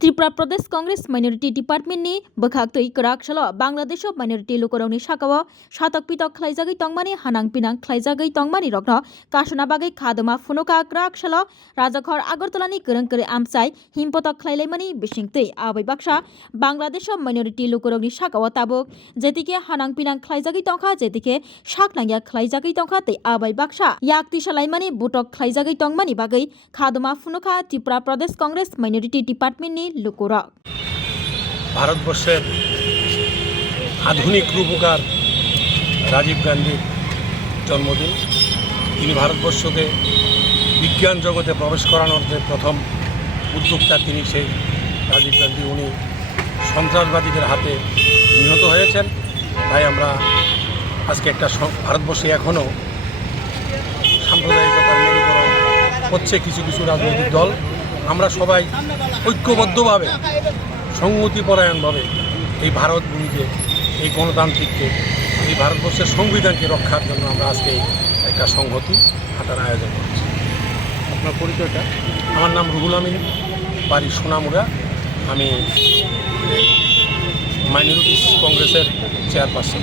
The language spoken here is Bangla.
त्रिपुरा प्रदेश कांग्रेस माइनरिटी डिपार्टमेंट नि बखाक्तै कराकशल बांग्लादेश माइनरिटी लोकरौनि साकाव सातक पितक खलाइजागै तंगमानि हानां पिनां खलाइजागै तंगमानि रग्न कासना बागै खादमा फुनुका कराकशल राजाखर आगरतलानि गोरोंकरे आमसाय हिमपतक खलाइलाइमानि बिसिंतै आबै बाक्सा बांग्लादेश माइनरिटी लोकरौनि साकाव ताबुक जेतिके हानां पिनां खलाइजागै तंखा जेतिके साकनांया खलाइजागै तंखा तै आबै बाक्सा याक्ति सलाइमानि बुटक खलाइजागै तंगमानि बागै खादमा फुनुका त्रिपुरा प्रदेश कांग्रेस माइनरिटी डिपार्टमेंट नि लोकरा ভারতবর্ষের আধুনিক রূপকার রাজীব গান্ধীর জন্মদিন। তিনি ভারতবর্ষকে বিজ্ঞান জগতে প্রবেশ করানোর যে প্রথম উদ্যোক্তা তিনি সেই রাজীব গান্ধী। উনি সন্ত্রাসবাদীদের হাতে নিহত হয়েছেন। তাই আমরা আজকে একটা ভারতবর্ষে এখনও সাম্প্রদায়িকতার মেরুকরণ হচ্ছে কিছু কিছু রাজনৈতিক দল। আমরা সবাই ঐক্যবদ্ধভাবে সংহতিপরায়ণভাবে এই ভারত ভূমিকে, এই গণতান্ত্রিককে, এই ভারতবর্ষের সংবিধানকে রক্ষার জন্য আমরা আজকে একটা সংহতি হাঁটার আয়োজন করছি। আপনার পরিচয়টা? আমার নাম রুহুল আমিন, বাড়ি সোনামুড়া। আমি মাইনরিটিস কংগ্রেসের চেয়ারপারসন।